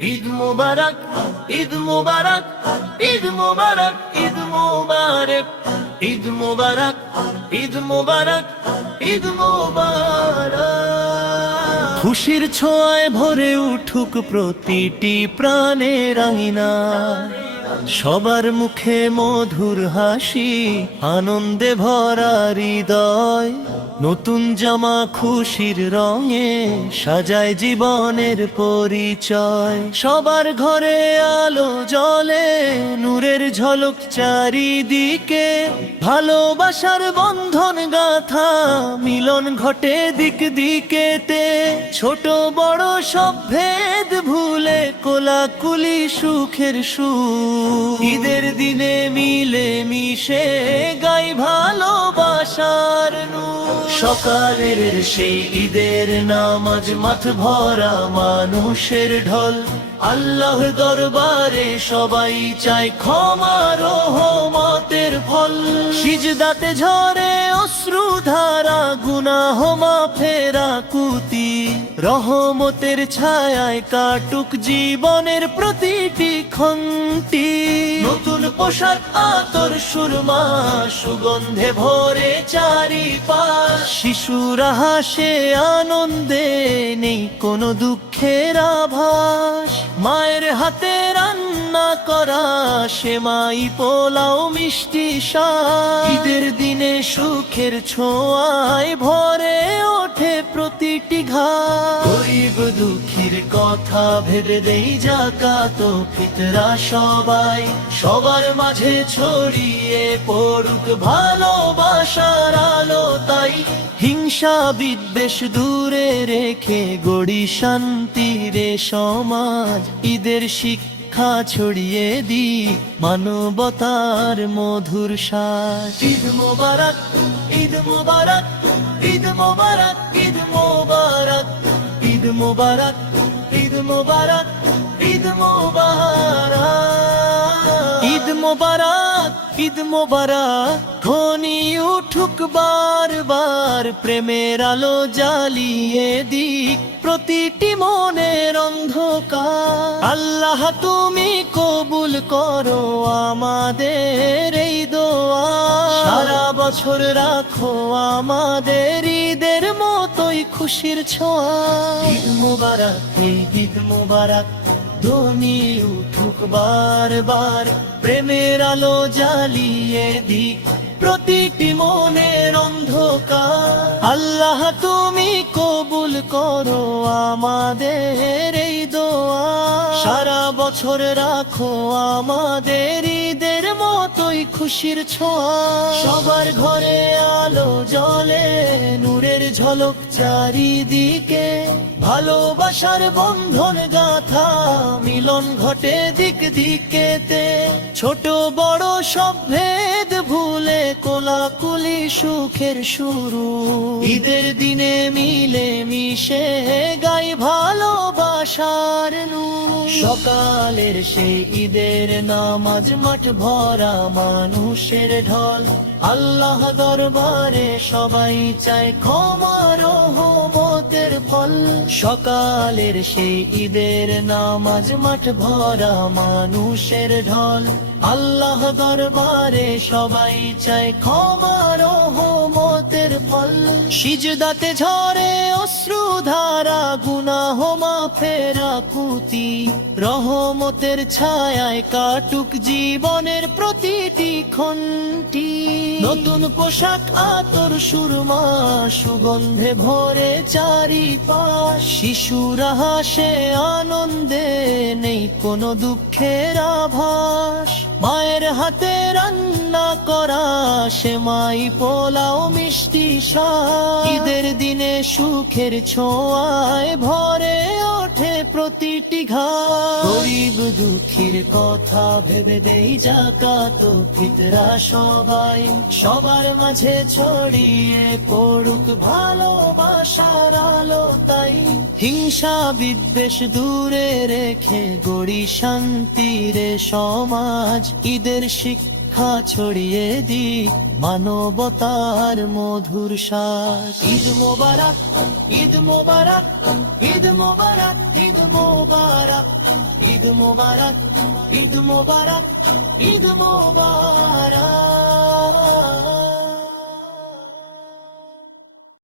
ঈদ মুবারক, ঈদ মুবারক, ঈদ মুবারক, ঈদ মুবারক, ঈদ মুবারক, ঈদ মুবারক, ঈদ মুবারক। খুশির ছোঁয়ায় ভরে উঠুক প্রতিটি প্রাণের আঙিনা, সবার মুখে মধুর হাসি, আনন্দে ভরা হৃদয়। নতুন জামা খুশির রঙে সাজায় জীবনের পরিচয়। সবার ঘরে আলো জ্বলে, নূরের ঝলক চারিদিকে। ভালোবাসার বন্ধন গাথা, মিলন ঘটে দিক দিকেতে। ছোট বড় সব ভেদ ভুলে কোলাকুলি সুখের সুর। ঈদের দিনে মিলে মিশে গাই ভালোবাসার নূর। সকালের সেই ঈদের নামাজ, মাঠ ভরা মানুষের ঢল। আল্লাহর দরবারে সবাই চায় ক্ষমা রহমতের ফল। সিজদাতে ঝরে অশ্রুধারা, গুনাহ মাফের আকুতি। রহমতের ছায়ায় কাটুক জীবনের প্রতিটি খন্তি। নতুন পোশাক আতর সুরমা, সুগন্ধে ভরে চারিপাশ। শিশুরা হাসে আনন্দে, নেই কোনো দুঃখের আভাস। মায়ের হাতে রান্না করা সেমাই পোলাও মিষ্টি শাক। ঈদের দিনে সুখের ছোঁয়ায় ভরে ওঠে প্রতিটি ঘাট। গরিব দুঃখীর কথা ভেবে দেই যাকাত ও ফিতরা সবাই। সবার মাঝে ছড়িয়ে পড়ুক ভালোবাসার আলো তাই। হিংসা বিদ্বেষ দূরে রেখে গড়ি শান্তির সমাজ। ঈদের শিক্ষা ছড়িয়ে দি মানবতার মধুর শ্বাস। ঈদ মুবারক, ঈদ মুবারক, ঈদ মুবারক, ঈদ মুবারক, ঈদ মুবারক, ঈদ মুবারক, ঈদ মুবারক। ঈদ মুবারক, ঈদ মুবারক, ধ্বনি উঠুক বারবার। প্রেমের আলো জ্বালিয়ে দিক প্রতিটি মনের অন্ধকার। আল্লাহ তুমি কবুল করো আমাদের এই দোয়া। সারা বছর রাখো আমাদের ঈদের মতোই খুশির ছোঁয়া। ঈদ মুবারক, ঈদ মুবারক, ধ্বনি উঠুক বারবার। প্রেমের আলো জ্বালিয়ে দিক প্রতিটি মনের অন্ধকার। আল্লাহ তুমি কবুল করো আমাদের এই দোয়া। সারা বছর রাখো আমাদের ঈদের মতোই খুশির ছোঁয়া। সবার ঘরে আলো জ্বলে, নূরের ঝলক চারিদিকে। ভালোবাসার বন্ধন গাথা, মিলন ঘটে দিক দিকেতে। ছোট বড় সব ভেদ ভুলে কোলাকুলি সুখের শুরু। ঈদের দিনে মিলে মিশে গাই ভালোবাসার নূর। সকালের সেই ঈদের নামাজ, মাঠ ভরা মানুষের ঢল। আল্লাহ দরবারে সবাই চায় ক্ষমা রহমতের ফল। সকালের সেই ঈদের নামাজ, মাঠ ভরা মানুষের ঢল। আল্লাহ দরবারে সবাই চায় ক্ষমা রহমতের ফল। সিজদাতে ঝরে অশ্রুধারা, গুনাহ মাফের আকুতি। রহমতের ছায়ায় কাটুক জীবনের প্রতিটি খন্তি। নতুন পোশাক আতর সুরমা, সুগন্ধে ভরে চারিপাশ। শিশুরা হাসে আনন্দে, নেই কোনো দুঃখের আভাস। মায়ের হাতে রান্না করা সেমাই পোলাও মিষ্টি শাক। ঈদের দিনে সুখের ছোঁয়ায় ভরে ওঠে প্রতিটি ঘাট। গরিব দুঃখীর কথা ভেবে দেই যাকাত ও ফিতরা সবাই। সবার মাঝে ছড়িয়ে পড়ুক ভালোবাসার আলো তাই। হিংসা বিদ্বেষ দূরে রেখে গড়ি শান্তির সমাজ। ঈদের শিক্ষা ছড়িয়ে দিক মানবতার মধুর শ্বাস। ঈদ মোবারক, ঈদ মোবারক, ঈদ মোবারক, ঈদ মোবারক। ঈদ মোবারক, ঈদ মোবারক, ঈদ মোবারক।